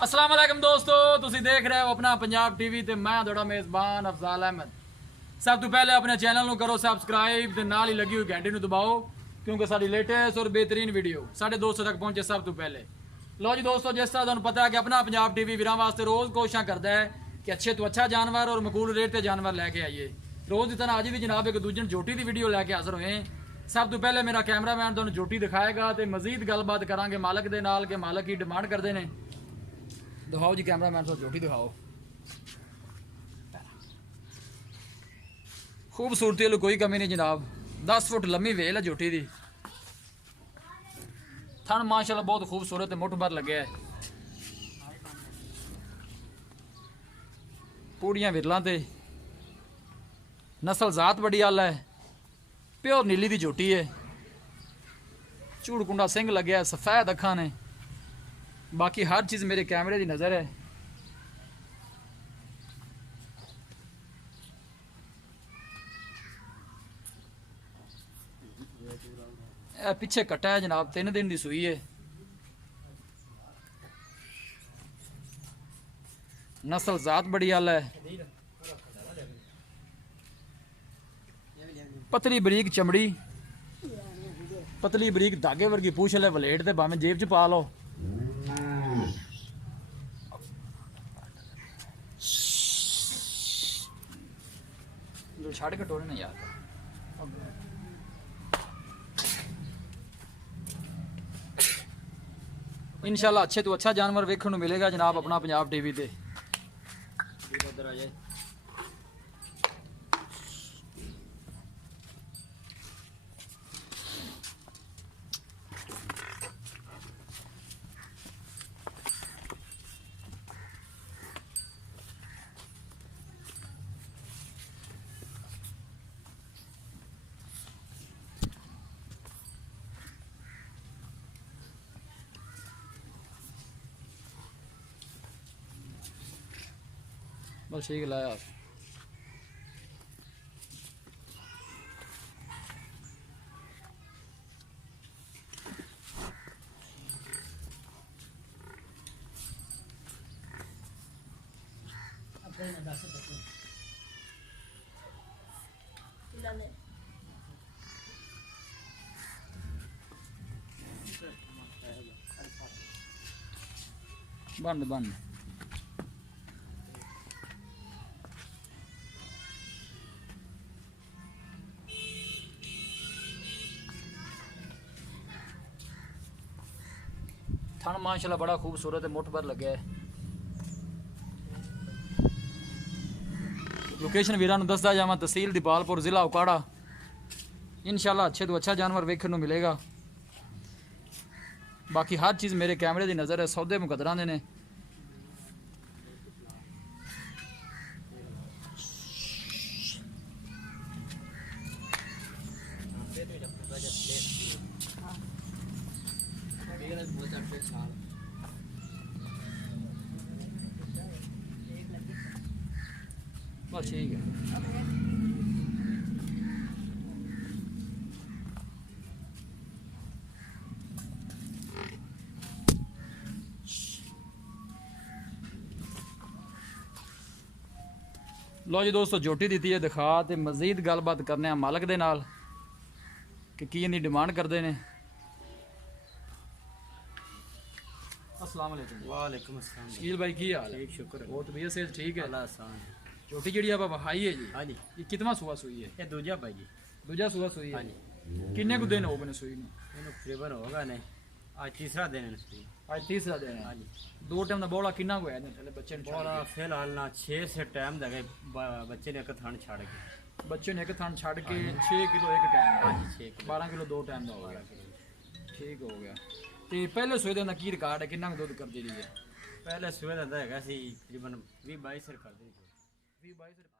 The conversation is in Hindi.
अस्सलाम वालेकुम दोस्तों, तुसी देख रहे हो अपना पंजाब टीवी ते मैं थोड़ा मेज़बान अफजाल अहमद। सब तो पहले अपने चैनल ਨੂੰ करो सबसक्राइब ਤੇ ਨਾਲ ਹੀ ਲੱਗੀ ਹੋਈ ਘੰਟੀ ਨੂੰ ਦਬਾਓ ਕਿਉਂਕਿ ਸਾਡੀ ਲੇਟੈਸਟ ਔਰ ਬਿਹਤਰੀਨ ਵੀਡੀਓ ਸਾਡੇ ਦੋਸਤਾਂ ਤੱਕ ਪਹੁੰਚੇ ਸਭ ਤੋਂ ਪਹਿਲੇ। ਲੋ ਜੀ ਦੋਸਤੋ, ਜਿਸ ਤਰ੍ਹਾਂ ਤੁਹਾਨੂੰ ਪਤਾ ਹੈ ਕਿ ਆਪਣਾ ਪੰਜਾਬ ਟੀਵੀ ਵੀਰਾਂ ਵਾਸਤੇ ਰੋਜ਼ ਕੋਸ਼ਿਸ਼ਾਂ ਕਰਦਾ ਹੈ ਕਿ ਅੱਛੇ ਤੋਂ ਅੱਛਾ ਜਾਨਵਰ ਔਰ ਮਕਬੂਲ ਰੇਟ ਤੇ ਜਾਨਵਰ ਲੈ ਕੇ ਆਈਏ। ਰੋਜ਼ ਦੀ ਤਰ੍ਹਾਂ ਅੱਜ ਵੀ ਜਨਾਬ ਇੱਕ ਦੂਜੇ ਜੋਟੀ ਦੀ ਵੀਡੀਓ ਲੈ ਕੇ ਹਾਜ਼ਰ ਹੋਏ। ਸਭ ਤੋਂ ਪਹਿਲੇ ਮੇਰਾ ਕੈਮਰਾਮੈਨ ਤੁਹਾਨੂੰ ਜੋਟੀ ਦਿਖਾਏਗਾ ਤੇ ਮਜ਼ੀਦ ਗੱਲਬਾਤ ਕਰਾਂਗੇ ਮਾਲਕ ਦੇ ਨਾਲ ਕਿ ਮਾਲਕ ਕੀ ਡਿਮਾਂਡ ਕਰਦੇ ਨੇ। दिखाओ जी कैमरामैन तो जोटी दिखाओ। खूबसूरती वाली कोई कमी नहीं जनाब, 10 फुट लम्मी वेल है जोटी दी। थन माशाल्लाह बहुत खूबसूरत है, मुठ भर लगे है। पूड़ियां विरलां ते नस्ल जात बड़ी आला है, प्योर नीली दी जोटी है। झूड़ कुंडा सिंह लगे है, सफेद अखां ने, बाकी हर चीज़ मेरे कैमरे की नज़र है। पीछे कट्टा है जनाब, 3 दिन की सूई है। नस्ल जात बड़ी आला है, पतली बरीक चमड़ी, पतली बरीक धागे वर्गी पूछ ले, वलेट ते भावें जेब च पा लो। छड़ के टोरे ना यार। इंशाल्लाह अच्छे तो अच्छा जानवर वेखने को मिलेगा जनाब अपना पंजाब टीवी पे। इधर आ जाए। बस ठीक लाया। बंद बंद थन माशाल्लाह बड़ा खूबसूरत है, मुठ भर लगे है। लोकेशन वीरां नूं दसदा जावां, तहसील दीपालपुर, जिला उकाड़ा। इंशाल्लाह अच्छे तो अच्छा जानवर वेखने को मिलेगा। बाकी हर चीज़ मेरे कैमरे की नज़र है, सौदे मुकद्दरां दे ने। बस ठीक है। लो जी दोस्तों, जोटी दी है दिखा तो मजीद गलबात करने मालक दे नाल कि की इन्नी डिमांड करते हैं। अस्सलाम वालेकुम। वालेकुम अस्सलाम। शकील भाई की हाल है? ठीक शुक्र है। वो तो भैया से ठीक है। अल्लाह आसान है। छोटी जी आप वहाई है जी? हाँ जी। ये कितना सुबह सुई है? ये दूजा भाई जी। दूजा सुबह सुई हाँ है। जी। किन्ने को दिन हो गए सुई में? इन्हों तकरीबन होगा नहीं, आज तीसरा दिन है इसकी। आज तीसरा दिन है। हाँ जी। 2 टाइम का बोला किन्ना को है थले बच्चे ने? बोला फिलहाल ना 6 से टाइम दे बच्चे ने एक थान छाड़ के। बच्चे ने एक थान छड़ के 6 किलो एक टाइम हाँ का। जी 6 किलो। 12 किलो 2 टाइम का हो गया। ठीक हो गया। तो पहले सुई का की रिकॉर्ड है, किन्ना दुध कर दी है? पहले सुबह का है तकरीबन 20-22 कर दी। 20-22